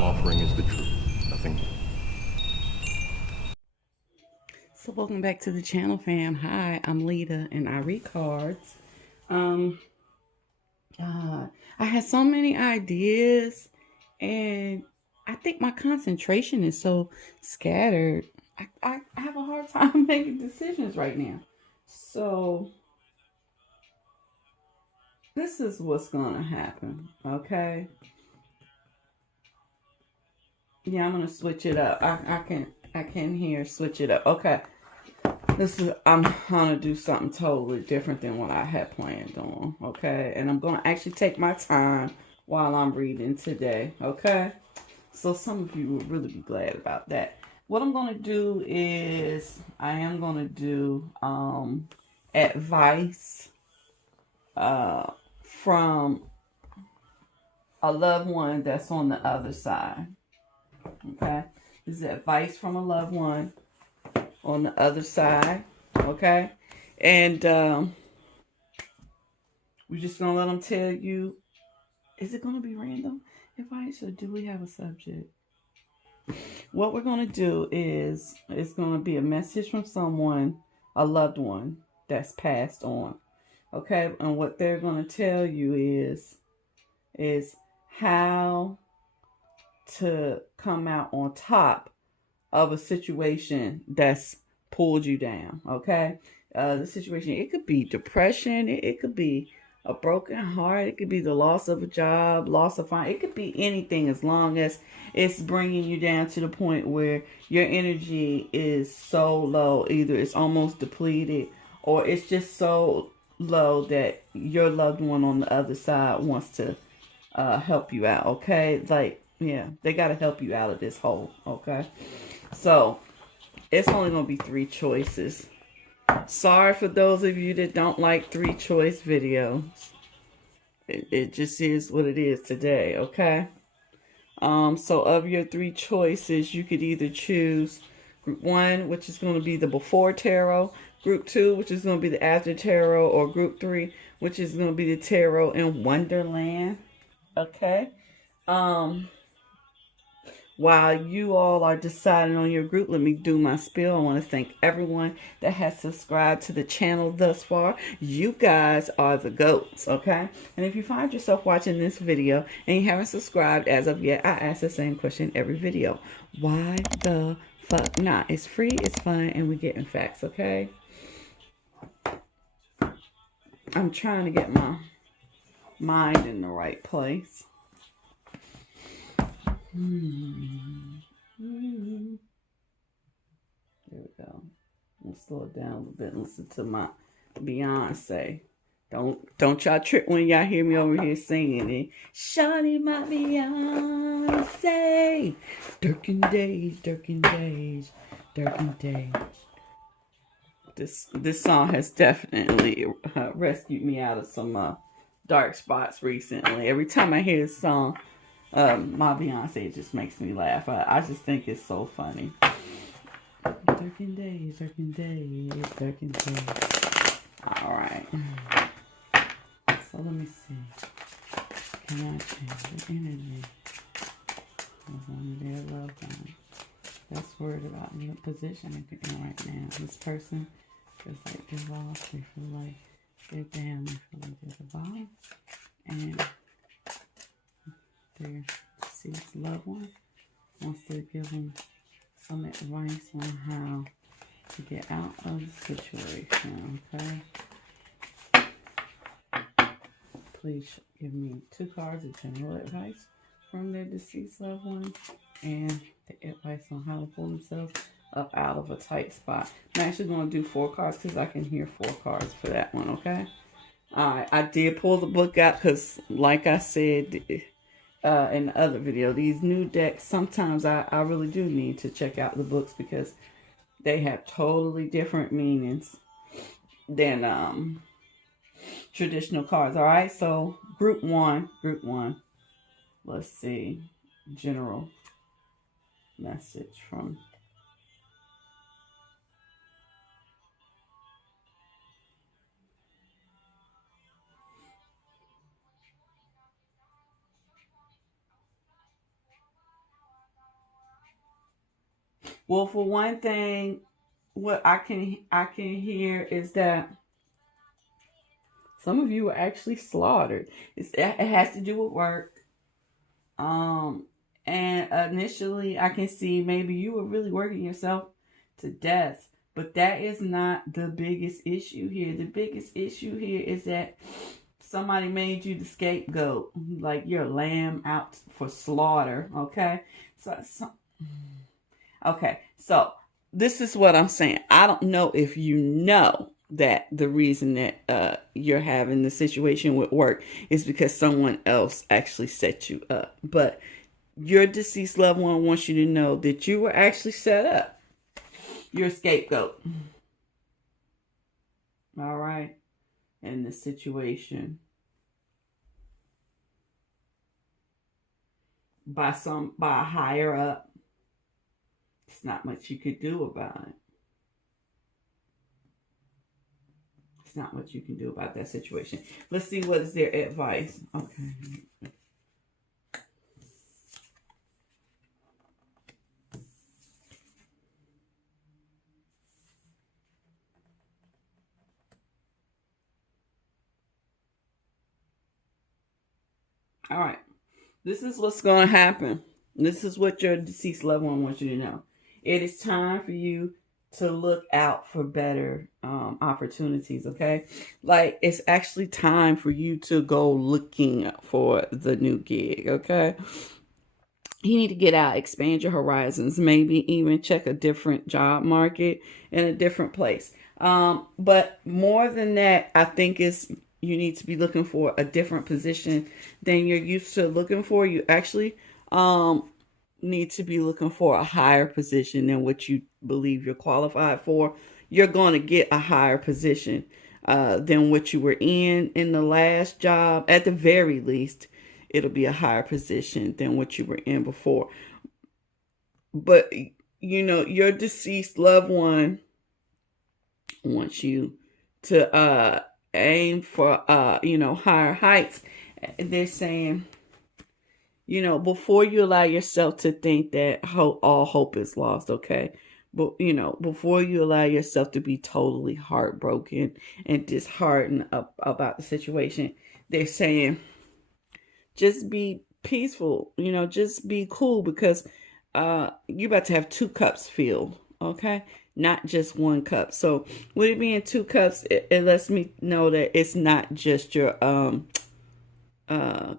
I'm offering is the truth, nothing more. So welcome back to the channel, fam. Hi, I'm Lita and I read cards. Um I had so many ideas and I think my concentration is so scattered. I have a hard time making decisions right now. So this is what's gonna happen, okay? Yeah, I'm gonna switch it up. I can hear switch it up. Okay. I'm gonna do something totally different than what I had planned on, okay? And I'm gonna actually take my time while I'm reading today, okay? So some of you will really be glad about that. What I'm gonna do is I am gonna do advice from a loved one that's on the other side. Okay? This is advice from a loved one on the other side. Okay? And we're just gonna let them tell you. Is it gonna be random advice or do we have a subject? What we're gonna do is it's gonna be a message from someone, a loved one that's passed on. Okay, and what they're gonna tell you is how to come out on top of a situation that's pulled you down. Okay, the situation, it could be depression, it could be a broken heart, it could be the loss of a job, loss of fine, it could be anything as long as it's bringing you down to the point where your energy is so low, either it's almost depleted or it's just so low that your loved one on the other side wants to help you out. Okay, like, yeah, they got to help you out of this hole. Okay, so it's only going to be 3 choices. Sorry for those of you that don't like 3 choice videos. It just is what it is today, okay? So of your 3 choices, you could either choose group 1, which is going to be the before tarot, group 2, which is going to be the after tarot, or group 3, which is going to be the tarot in Wonderland, okay? While you all are deciding on your group, let me do my spiel. I want to thank everyone that has subscribed to the channel thus far. You guys are the GOATs, okay? And if you find yourself watching this video and you haven't subscribed as of yet, I ask the same question every video. Why the fuck not? It's free, it's fun, and we're getting facts, okay? I'm trying to get my mind in the right place. There we go. I'm gonna slow it down a little bit and listen to my Beyonce. Don't y'all trip when y'all hear me over here singing it. Shawty my Beyonce. Dirkin days, dirkin days, dirkin days. This song has definitely rescued me out of some dark spots recently. Every time I hear this song, my Beyonce just makes me laugh. I just think it's so funny. Darkin days, darkin days, darkin days. Alright. So let me see. Can I change the energy of one of their loved ones that's worried about the position they're in right now? This person feels like they're lost. They feel like they're down. They feel like they're the bottom. And their deceased loved one wants to give them some advice on how to get out of the situation, okay? Please give me 2 cards of general advice from their deceased loved one and the advice on how to pull themselves up out of a tight spot. I'm actually going to do 4 cards because I can hear 4 cards for that one, okay? Alright, I did pull the book out because, like I said in the other video, these new decks, sometimes I really do need to check out the books because they have totally different meanings than traditional cards. All right, so group one. Let's see, general message from Well, for one thing, what I can hear is that some of you were actually slaughtered. It has to do with work. Um, and initially, I can see maybe you were really working yourself to death, but that is not the biggest issue here. The biggest issue here is that somebody made you the scapegoat, like you're a lamb out for slaughter. Okay, so this is what I'm saying. I don't know if you know that the reason that you're having the situation with work is because someone else actually set you up. But your deceased loved one wants you to know that you were actually set up. You're a scapegoat. All right. In this situation. By a higher up. It's not much you could do about it. It's not much you can do about that situation. Let's see what is their advice. Okay. All right. This is what's going to happen. This is what your deceased loved one wants you to know. It is time for you to look out for better opportunities, okay? Like, it's actually time for you to go looking for the new gig, okay? You need to get out, expand your horizons, maybe even check a different job market in a different place. But more than that, I think you need to be looking for a different position than you're used to looking for. You actually need to be looking for a higher position than what you believe you're qualified for. You're going to get a higher position than what you were in the last job. At the very least, it'll be a higher position than what you were in before. But, you know, your deceased loved one wants you to aim for, higher heights. They're saying, you know, before you allow yourself to think that all hope is lost, okay? But, you know, before you allow yourself to be totally heartbroken and disheartened about the situation, they're saying, just be peaceful, you know, just be cool, because you're about to have 2 cups filled, okay? Not just 1 cup. So with it being 2 cups, it lets me know that it's not just your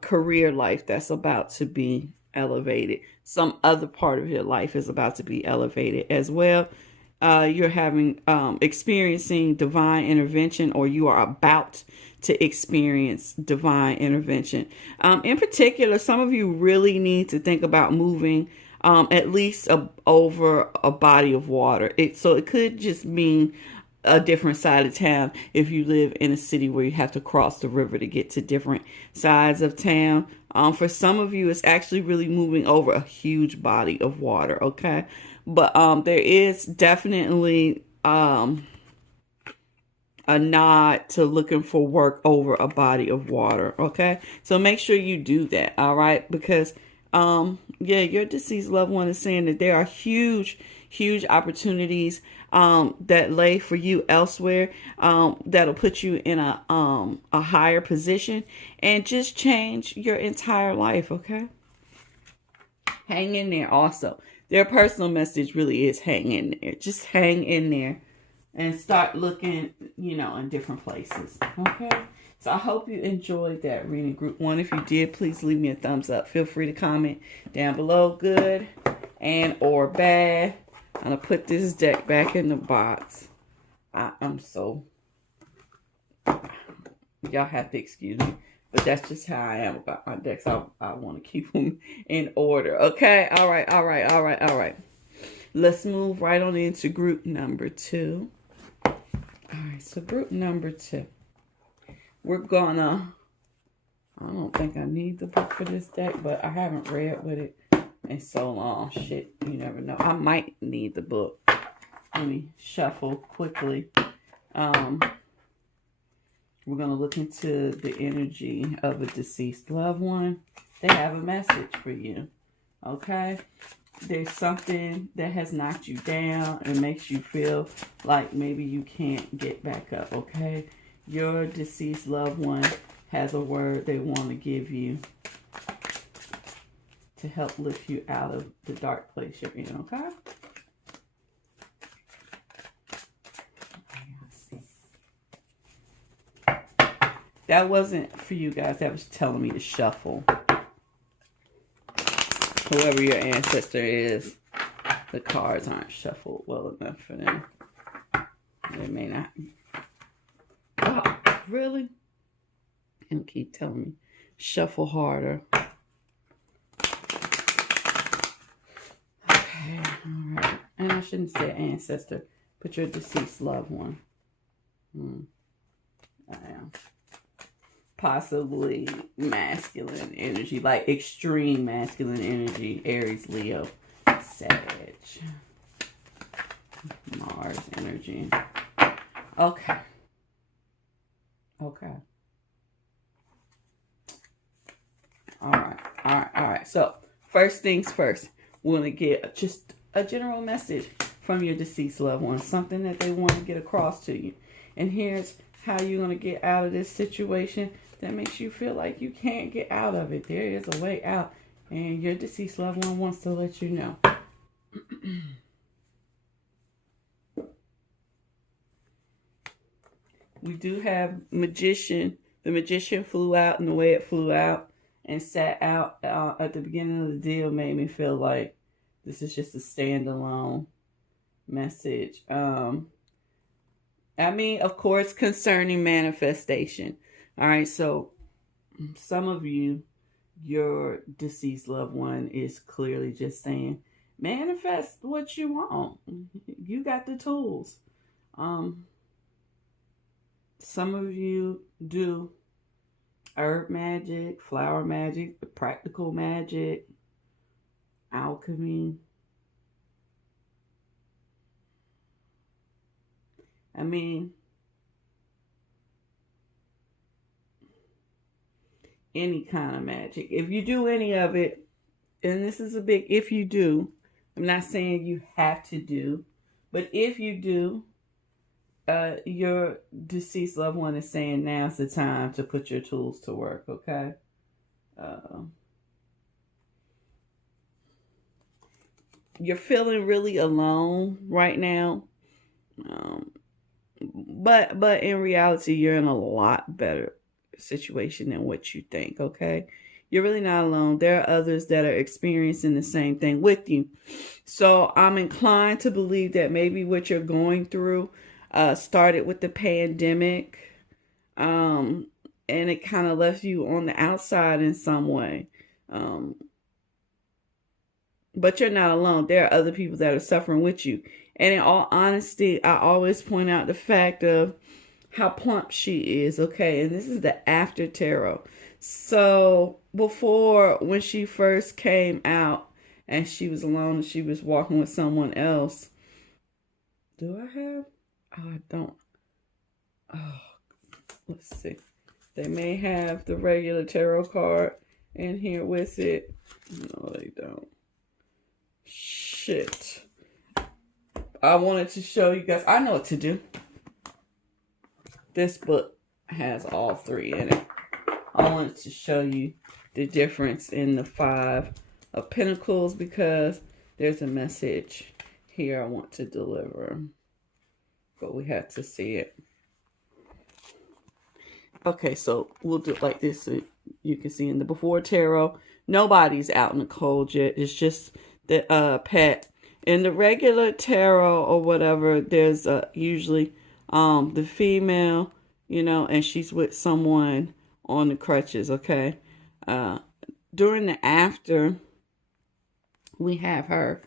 career life that's about to be elevated. Some other part of your life is about to be elevated as well. You're experiencing divine intervention, or you are about to experience divine intervention. In particular, some of you really need to think about moving at least over a body of water. So it could just mean a different side of town if you live in a city where you have to cross the river to get to different sides of town. For some of you, it's actually really moving over a huge body of water, okay? But there is definitely a nod to looking for work over a body of water, okay? So make sure you do that, all right? Because your deceased loved one is saying that there are huge opportunities that lay for you elsewhere, that'll put you in a higher position and just change your entire life, okay? Hang in there. Also, their personal message really is hang in there. Just hang in there and start looking, you know, in different places, okay? So I hope you enjoyed that reading, Group 1. If you did, please leave me a thumbs up. Feel free to comment down below, good and or bad. I'm going to put this deck back in the box. I'm so... Y'all have to excuse me. But that's just how I am about my decks. I want to keep them in order. Okay? All right. Let's move right on into group number 2. All right. So group number 2. We're gonna... I don't think I need the book for this deck, but I haven't read with it in so long. Shit, you never know. I might need the book. Let me shuffle quickly. We're going to look into the energy of a deceased loved one. They have a message for you. Okay? there's something that has knocked you down and makes you feel like maybe you can't get back up, okay? Your deceased loved one has a word they want to give you to help lift you out of the dark place you're in, okay? That wasn't for you guys. That was telling me to shuffle. Whoever your ancestor is, the cards aren't shuffled well enough for them. They may not. Oh, really? And keep telling me, shuffle harder. Okay, all right. And I shouldn't say ancestor, but your deceased loved one. I am. Possibly masculine energy, like extreme masculine energy. Aries, Leo, Sag, Mars energy. Okay. All right. So first things first, we're going to get just a general message from your deceased loved one, something that they want to get across to you. And here's how you're going to get out of this situation that makes you feel like you can't get out of it. There is a way out, and your deceased loved one wants to let you know. We do have Magician. The Magician flew out, and the way it flew out and sat out at the beginning of the deal made me feel like this is just a standalone message. I mean, of course, concerning manifestation. All right, so some of you, your deceased loved one is clearly just saying, manifest what you want. You got the tools. Some of you do herb magic, flower magic, practical magic, alchemy. I mean, any kind of magic. If you do any of it, and this is a big if you do, I'm not saying you have to do, but if you do, your deceased loved one is saying now's the time to put your tools to work, okay? You're feeling really alone right now. But in reality, you're in a lot better situation than what you think, okay? You're really not alone. There are others that are experiencing the same thing with you. So I'm inclined to believe that maybe what you're going through started with the pandemic, and it kind of left you on the outside in some way. But you're not alone. There are other people that are suffering with you. And in all honesty, I always point out the fact of how plump she is, okay? And this is the after tarot. So before, when she first came out and she was alone and she was walking with someone else. Do I have? Oh, I don't. Oh, let's see. They may have the regular tarot card in here with it. No, they don't. Shit. I wanted to show you guys. I know what to do. This book has all three in it. I wanted to show you the difference in the Five of Pentacles because there's a message here I want to deliver. But we have to see it. Okay, so we'll do it like this so you can see in the Before Tarot. Nobody's out in the cold yet. It's just the pet. In the regular tarot or whatever, there's usually the female, you know, and she's with someone on the crutches, okay? During the after, we have her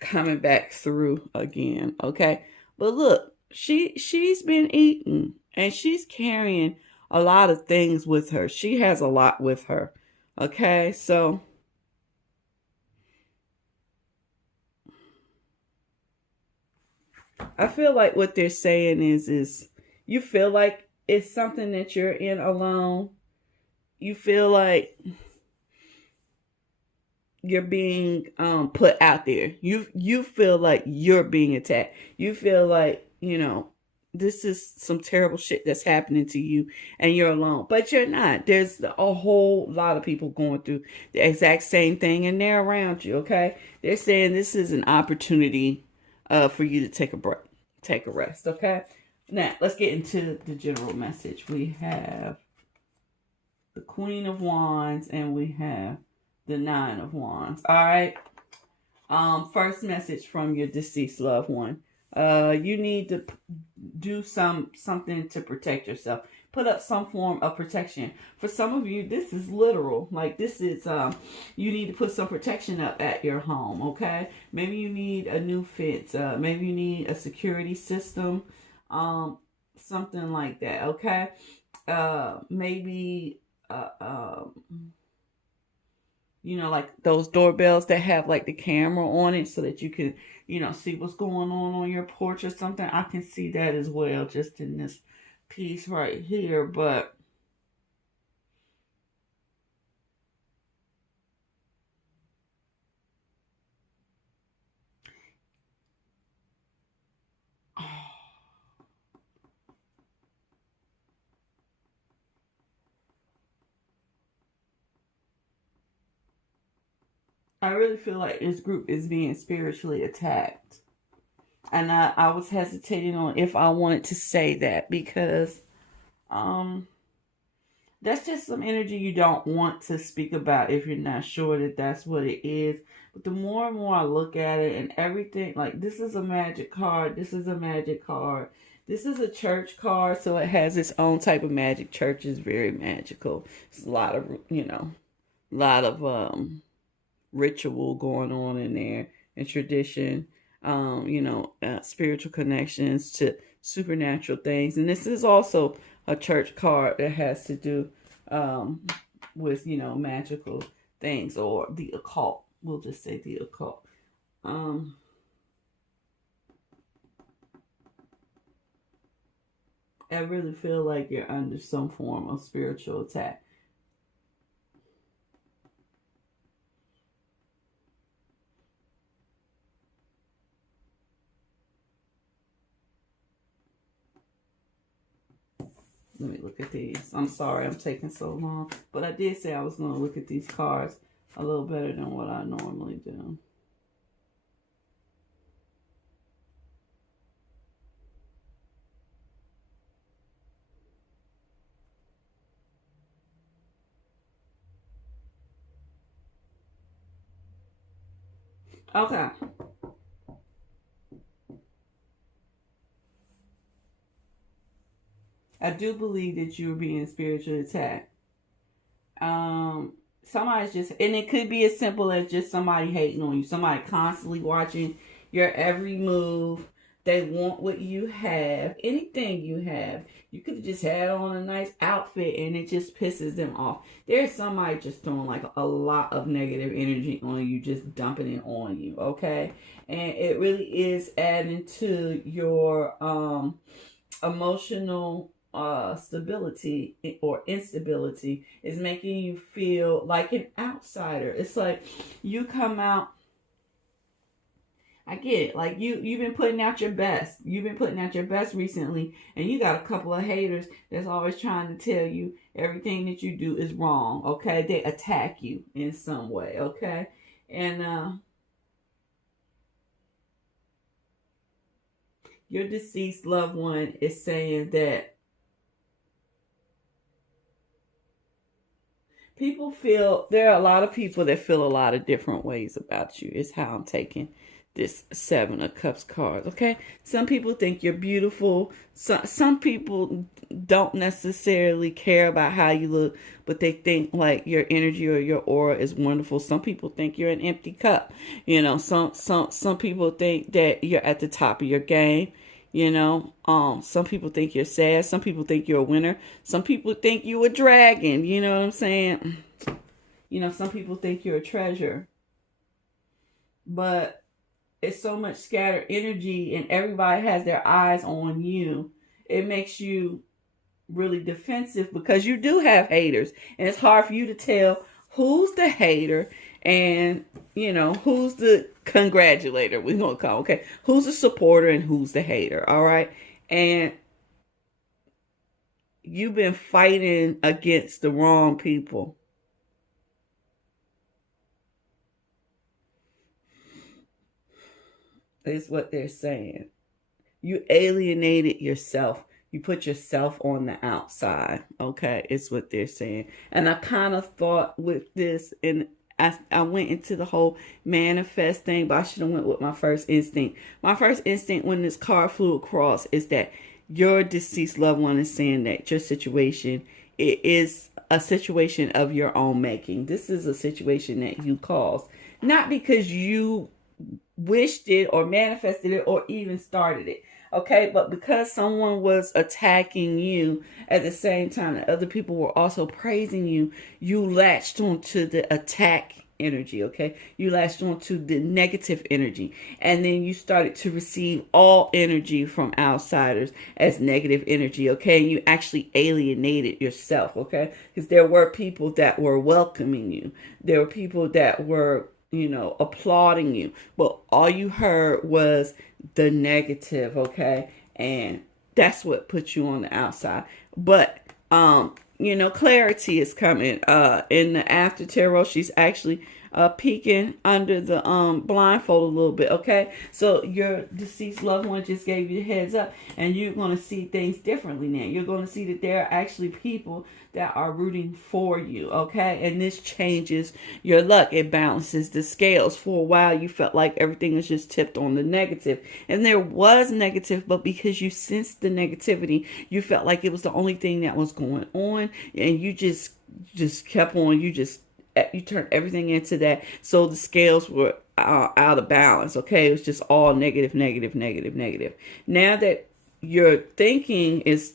coming back through again, okay? But look, she's been eating and she's carrying a lot of things with her. She has a lot with her, okay? So I feel like what they're saying is you feel like it's something that you're in alone. You feel like you're being put out there. You feel like you're being attacked. You feel like, this is some terrible shit that's happening to you and you're alone. But you're not. There's a whole lot of people going through the exact same thing and they're around you, okay? They're saying this is an opportunity for you to take a break, take a rest, okay? Now, let's get into the general message. We have the Queen of Wands and we have the Nine of Wands. All right. First message from your deceased loved one. You need to do something to protect yourself. Put up some form of protection. For some of you, this is literal. Like this is you need to put some protection up at your home, okay? Maybe you need a new fence. Maybe you need a security system. Something like that, okay? Maybe like those doorbells that have like the camera on it so that you can, see what's going on your porch or something. I can see that as well just in this piece right here, but I really feel like this group is being spiritually attacked. And I was hesitating on if I wanted to say that because that's just some energy you don't want to speak about if you're not sure that that's what it is. But the more and more I look at it and everything, like this is a magic card, this is a magic card, this is a church card, so it has its own type of magic. Church is very magical. It's a lot of ritual going on in there and tradition, spiritual connections to supernatural things. And this is also a church card that has to do with, magical things or the occult. We'll just say the occult. I really feel like you're under some form of spiritual attack. Let me look at these. I'm sorry I'm taking so long. But I did say I was going to look at these cards a little better than what I normally do. Okay. I do believe that you're being spiritually attacked. Somebody's just, and it could be as simple as just somebody hating on you. Somebody constantly watching your every move. They want what you have, anything you have. You could have just had on a nice outfit and it just pisses them off. There's somebody just throwing like a lot of negative energy on you, just dumping it on you, okay? And it really is adding to your emotional stability or instability. Is making you feel like an outsider. It's like you come out, I get it, like you've been putting out your best. You've been putting out your best recently, and you got a couple of haters that's always trying to tell you everything that you do is wrong, okay? They attack you in some way, okay? And your deceased loved one is saying that there are a lot of people that feel a lot of different ways about you, is how I'm taking this Seven of Cups card, okay? Some people think you're beautiful. Some people don't necessarily care about how you look, but they think like your energy or your aura is wonderful. Some people think you're an empty cup. Some people think that you're at the top of your game. Some people think you're sad. Some people think you're a winner. Some people think you're a dragon. You know what I'm saying? Some people think you're a treasure. But it's so much scattered energy and everybody has their eyes on you. It makes you really defensive because you do have haters. And it's hard for you to tell who's the hater And, who's the congratulator? We're going to call, okay? Who's the supporter and who's the hater, all right? And you've been fighting against the wrong people. Is what they're saying. You alienated yourself. You put yourself on the outside. Okay, it's what they're saying. And I kind of thought with this, and I went into the whole manifest thing, but I should have went with my first instinct. My first instinct when this card flew across is that your deceased loved one is saying that your situation, it is a situation of your own making. This is a situation that you caused. Not because you wished it or manifested it or even started it. Okay, but because someone was attacking you at the same time that other people were also praising you, you latched onto the attack energy, okay? You latched onto the negative energy. And then you started to receive all energy from outsiders as negative energy, okay? And you actually alienated yourself, okay? Because there were people that were welcoming you. There were people that were applauding you, but all you heard was the negative, okay? And that's what put you on the outside. But clarity is coming. In the after tarot, she's actually peeking under the blindfold a little bit, okay? So your deceased loved one just gave you a heads up, and you're going to see things differently now. You're going to see that there are actually people that are rooting for you, okay? And this changes your luck. It balances the scales. For a while, you felt like everything was just tipped on the negative. And there was negative, but because you sensed the negativity, you felt like it was the only thing that was going on. And you just kept on. You turned everything into that. So the scales were out of balance, okay? It was just all negative, negative, negative, negative. Now that your thinking is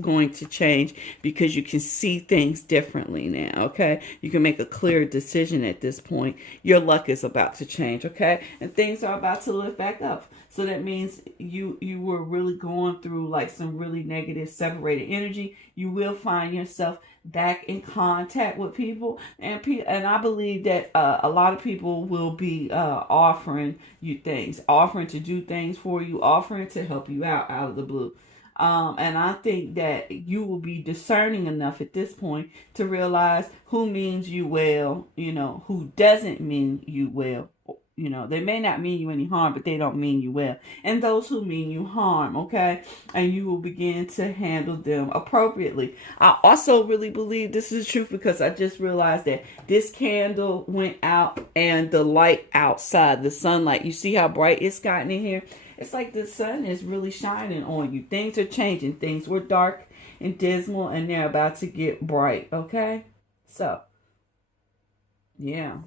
going to change because you can see things differently now, okay? You can make a clear decision at this point. Your luck is about to change, okay? And things are about to lift back up. So that means you were really going through like some really negative separated energy. You will find yourself back in contact with people, and I believe that a lot of people will be offering you things, offering to do things for you, offering to help you out of the blue. And I think that you will be discerning enough at this point to realize who means you well, who doesn't mean you well. They may not mean you any harm, but they don't mean you well. And those who mean you harm, okay? And you will begin to handle them appropriately. I also really believe this is the truth because I just realized that this candle went out and the light outside, the sunlight, you see how bright it's gotten in here? It's like the sun is really shining on you. Things are changing. Things were dark and dismal, and they're about to get bright, okay? So, yeah,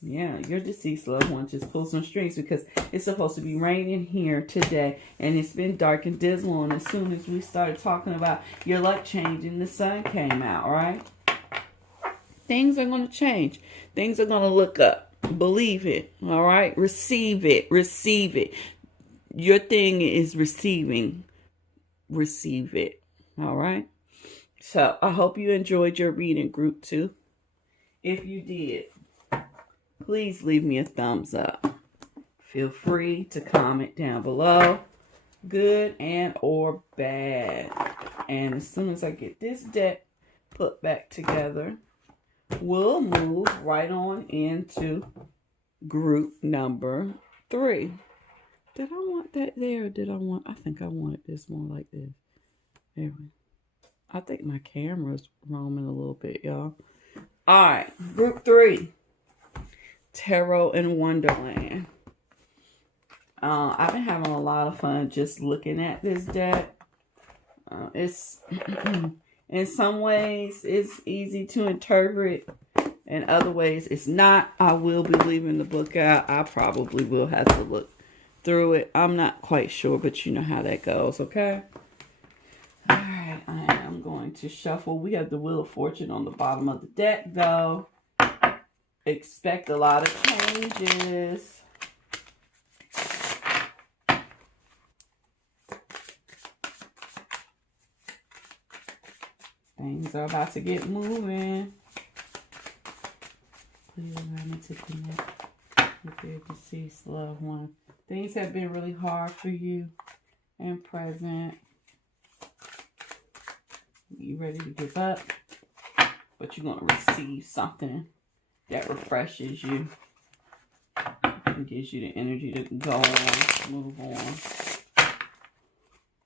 your deceased loved one just pulled some strings because it's supposed to be raining here today, and it's been dark and dismal, and as soon as we started talking about your luck changing, the sun came out, right? Things are going to change. Things are going to look up. Believe it, all right? Receive it. Receive it. Your thing is receiving. Receive it, all right? So I hope you enjoyed your reading, group 2. If you did, please leave me a thumbs up. Feel free to comment down below, good and or bad. And as soon as I get this deck put back together, we'll move right on into group number 3. Did I want that there or I think I wanted this more like this. There we go. I think my camera's roaming a little bit, y'all. All right, group 3. Tarot in Wonderland. I've been having a lot of fun just looking at this deck. It's in some ways it's easy to interpret. In other ways it's not. I will be leaving the book out. I probably will have to look through it. I'm not quite sure, but you know how that goes, okay? All right, I am going to shuffle. We have the Wheel of Fortune on the bottom of the deck, though. Expect a lot of changes. Things are about to get moving. Please allow me to connect with your deceased loved one. Things have been really hard for you and present. You ready to give up, but you're going to receive something that refreshes you and gives you the energy to go on, move on.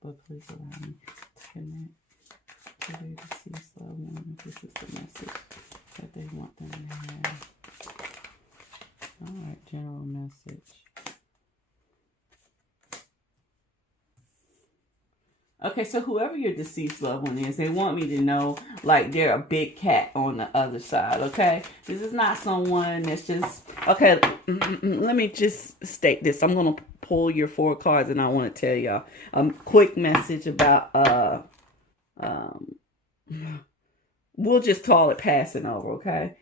But please allow me to connect to their deceased loved one. This is the message that they want them to have. All right, general message. Okay, so whoever your deceased loved one is, they want me to know, like, they're a big cat on the other side, okay? This is not someone that's just... Okay, let me just state this. I'm going to pull your 4 cards, and I want to tell y'all a quick message about... we'll just call it passing over, okay?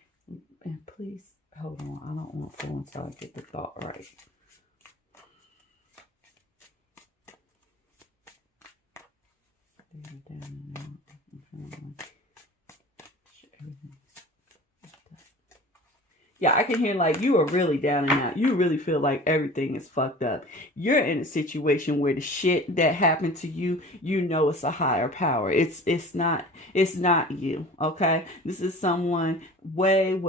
And please, hold on. I don't want to fall until I get the thought right. Yeah, I can hear like you are really down and out. You really feel like everything is fucked up. You're in a situation where the shit that happened to you, you know it's a higher power. It's not you, okay? This is someone way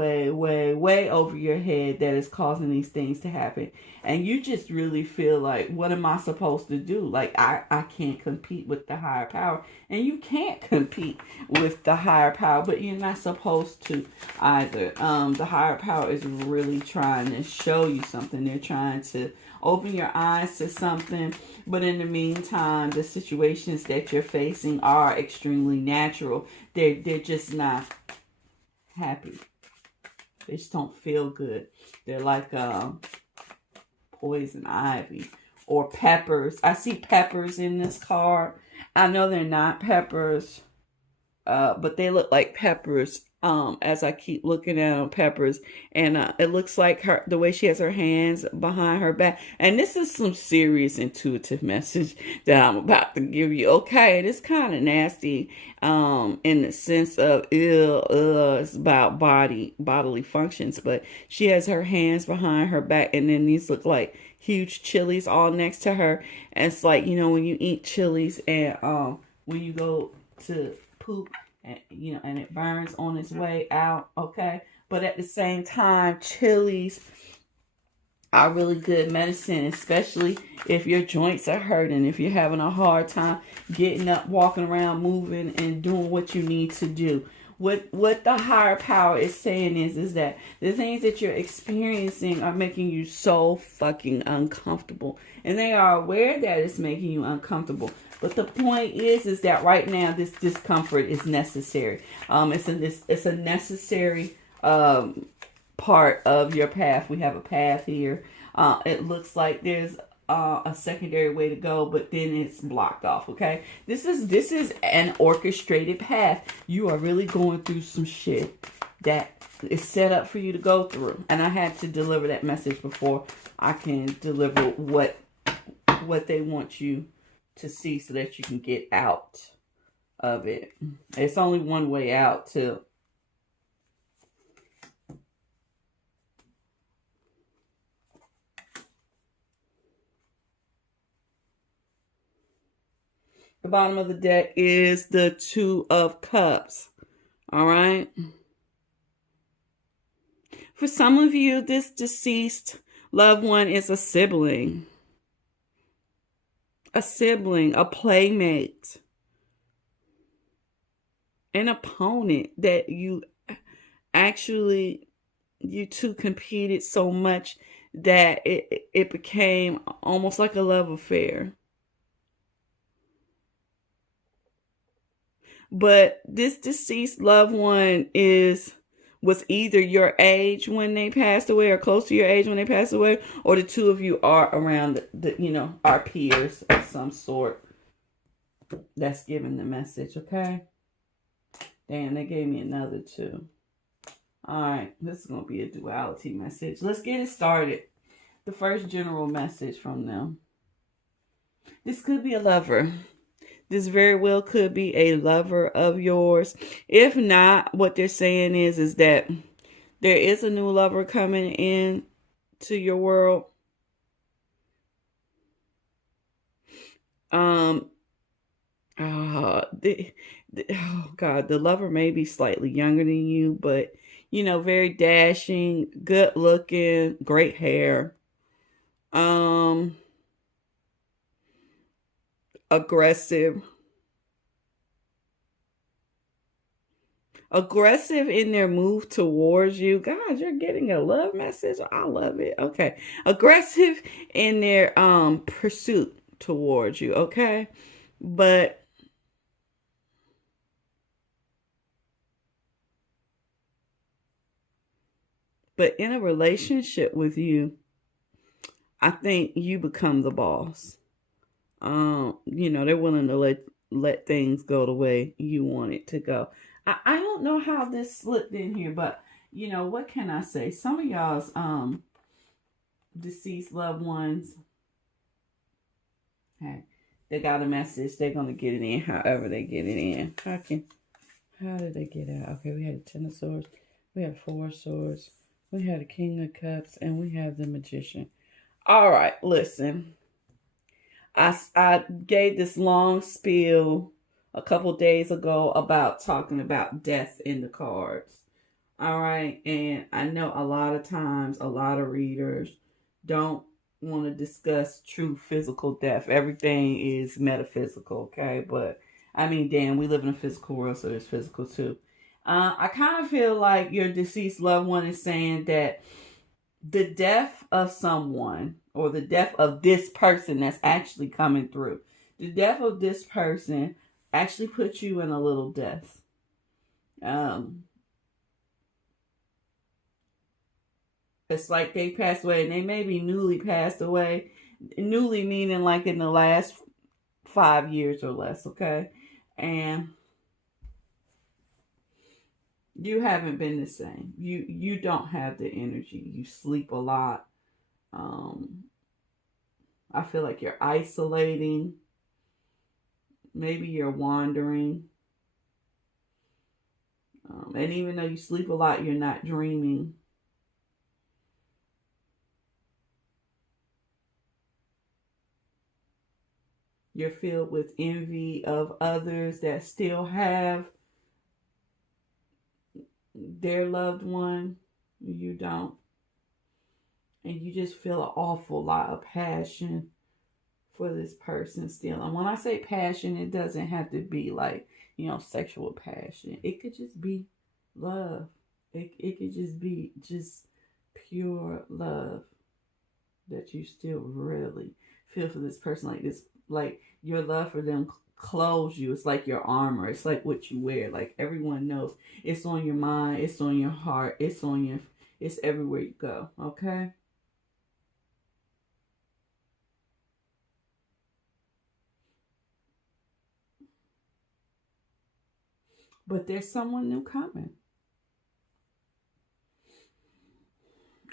over your head that is causing these things to happen. And you just really feel like, what am I supposed to do? Like, I can't compete with the higher power. And you can't compete with the higher power, but you're not supposed to either. The higher power is really trying to show you something. They're trying to open your eyes to something. But in the meantime, the situations that you're facing are extremely natural. They're just not happy. They just don't feel good. They're like poison ivy or peppers. I see peppers in this card. I know they're not peppers, but they look like peppers. As I keep looking at them, peppers, and it looks like the way she has her hands behind her back. And this is some serious intuitive message that I'm about to give you. Okay, it is kind of nasty, in the sense of it's about bodily functions. But she has her hands behind her back, and then these look like huge chilies all next to her. And it's like, you know, when you eat chilies and when you go to poop. And, you know, and it burns on its way out, okay? But at the same time, chilies are really good medicine, especially if your joints are hurting, if you're having a hard time getting up, walking around, moving, and doing what you need to do. What the higher power is saying is that the things that you're experiencing are making you so fucking uncomfortable. And they are aware that it's making you uncomfortable. But the point is that right now this discomfort is necessary. It's a necessary part of your path. We have a path here. It looks like there's a secondary way to go, but then it's blocked off. Okay, this is an orchestrated path. You are really going through some shit that is set up for you to go through. And I had to deliver that message before I can deliver what they want you to see so that you can get out of it. It's only one way out to the bottom of the deck is the 2 of Cups. All right. For some of you, this deceased loved one is a sibling. A sibling, a playmate, an opponent that you two competed so much that it became almost like a love affair. But this deceased loved one was either your age when they passed away or close to your age when they passed away, or the 2 of you are around our peers of some sort. That's giving the message, okay? Damn, they gave me another 2. All right, this is going to be a duality message. Let's get it started. The first general message from them. This could be a lover. This very well could be a lover of yours. If not, what they're saying is that There is a new lover coming in to your world. Um, oh God, the lover may be slightly younger than you, but very dashing, good looking, great hair. Um, aggressive. Aggressive in their move towards you. God, you're getting a love message. I love it. Okay. Aggressive in their pursuit towards you, okay? But in a relationship with you, I think you become the boss. They're willing to let things go the way you want it to go. I don't know how this slipped in here, but what can I say? Some of y'all's deceased loved ones, hey, they got a message. They're gonna get it in however they get it in. How did they get out? Okay, we had a Ten of Swords, we have Four of Swords, we had a King of Cups, and we have the Magician. All right, listen. I gave this long spiel a couple days ago about talking about death in the cards. All right. And I know a lot of times, a lot of readers don't want to discuss true physical death. Everything is metaphysical. Okay. But I mean, damn, we live in a physical world, so there's physical too. I kind of feel like your deceased loved one is saying that the death of someone, or the death of this person that's actually coming through, the death of this person actually puts you in a little death. It's like they passed away, and they may be newly passed away. Newly meaning like in the last 5 years or less, okay? And you haven't been the same. You don't have the energy. You sleep a lot. I feel like you're isolating. Maybe you're wandering. And even though you sleep a lot, you're not dreaming. You're filled with envy of others that still have their loved one. You don't. And you just feel an awful lot of passion for this person still. And when I say passion, it doesn't have to be like, sexual passion. It could just be love. It could just be just pure love that you still really feel for this person. Like this, like your love for them clothes you. It's like your armor. It's like what you wear. Like everyone knows it's on your mind. It's on your heart. It's everywhere you go. Okay. But there's someone new coming.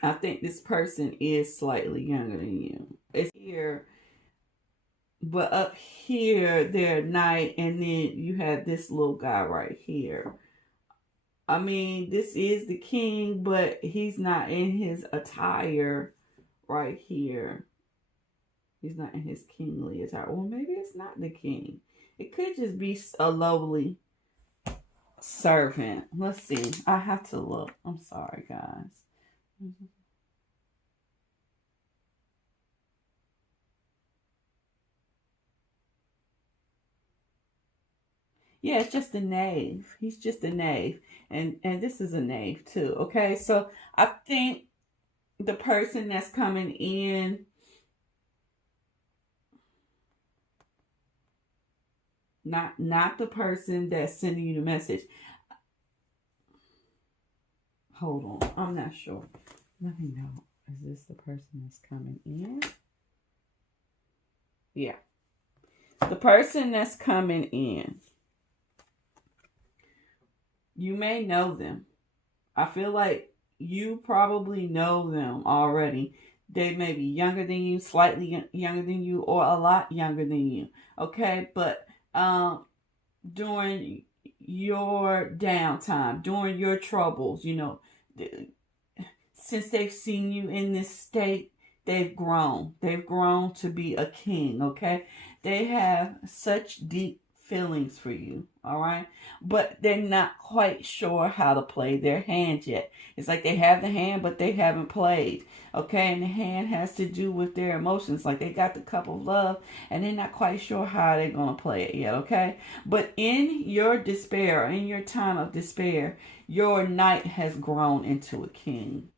I think this person is slightly younger than you. It's here, but up here they're night, and then you have this little guy right here. I mean, this is the king, but he's not in his attire right here. He's not in his kingly attire. Well, maybe it's not the king. It could just be a lowly servant. Let's see. I have to look. I'm sorry, guys. Yeah, it's just a knave. He's just a knave. And this is a knave too. Okay, so I think the person that's coming in, not the person that's sending you the message. Hold on, I'm not sure. Let me know. Is this the person that's coming in? Yeah. The person that's coming in, you may know them. I feel like you probably know them already. They may be younger than you, slightly younger than you, or a lot younger than you. Okay, but during your downtime, during your troubles, since they've seen you in this state, they've grown. They've grown to be a king, okay? They have such deep feelings for you, all right? But they're not quite sure how to play their hand yet. It's like they have the hand, but they haven't played, okay? And the hand has to do with their emotions. Like they got the cup of love, and they're not quite sure how they're going to play it yet, okay? But in your despair, in your time of despair, your knight has grown into a king.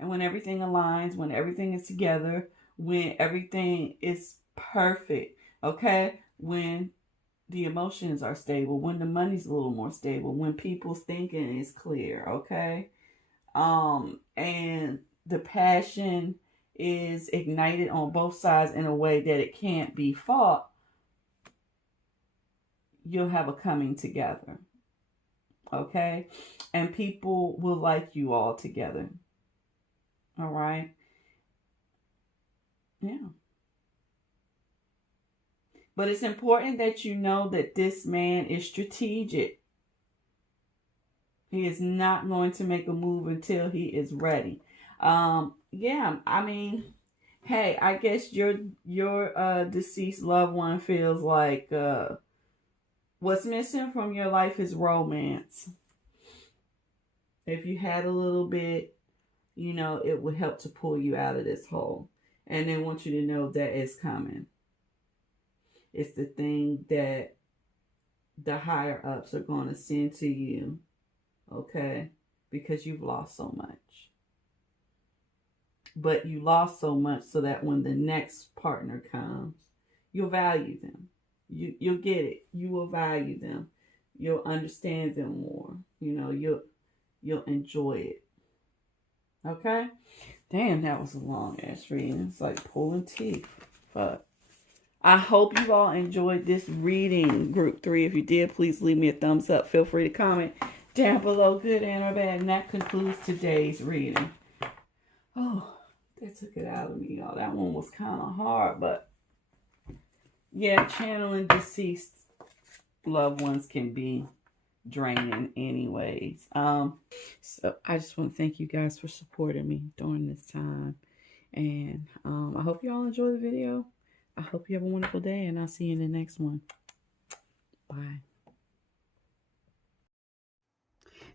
And when everything aligns, when everything is together, when everything is perfect, okay? When the emotions are stable, when the money's a little more stable, when people's thinking is clear, okay? And the passion is ignited on both sides in a way that it can't be fought, you'll have a coming together, okay? And people will like you all together. All right. Yeah. But it's important that you know that this man is strategic. He is not going to make a move until he is ready. Yeah, I mean, hey, I guess your deceased loved one feels like what's missing from your life is romance. If you had a little bit, you know, it would help to pull you out of this hole. And they want you to know that it's coming. It's the thing that the higher ups are going to send to you, okay? Because you've lost so much. But you lost so much so that when the next partner comes, you'll value them. You'll get it. You will value them. You'll understand them more. You know, you'll enjoy it. Okay? Damn, that was a long ass reading. It's like pulling teeth. Fuck. I hope you all enjoyed this reading, Group 3. If you did, please leave me a thumbs up. Feel free to comment down below, good and or bad. And that concludes today's reading. Oh, that took it out of me, y'all. That one was kind of hard, but yeah, channeling deceased loved ones can be draining anyways. So I just want to thank you guys for supporting me during this time, and I hope you all enjoy the video. I hope you have a wonderful day, and I'll see you in the next one. Bye.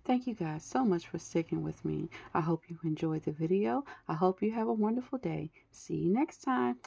Thank you guys so much for sticking with me. I hope you enjoyed the video. I hope you have a wonderful day. See you next time.